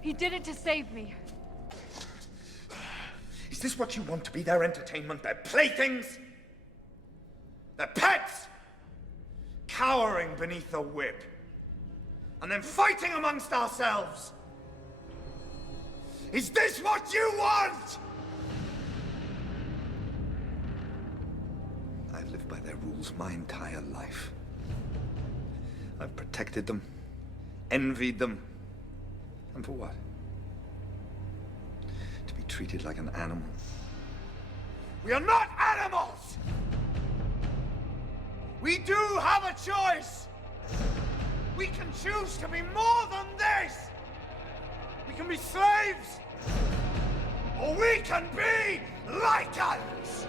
He did it to save me. Is this what you want to be their entertainment, their playthings? Their pets? Cowering beneath the whip. And then fighting amongst ourselves? Is this what you want? I've lived by their rules my entire life. I've protected them, envied them. And for what? To be treated like an animal. We are not animals! We do have a choice! We can choose to be more than this! We can be slaves! Or we can be like us!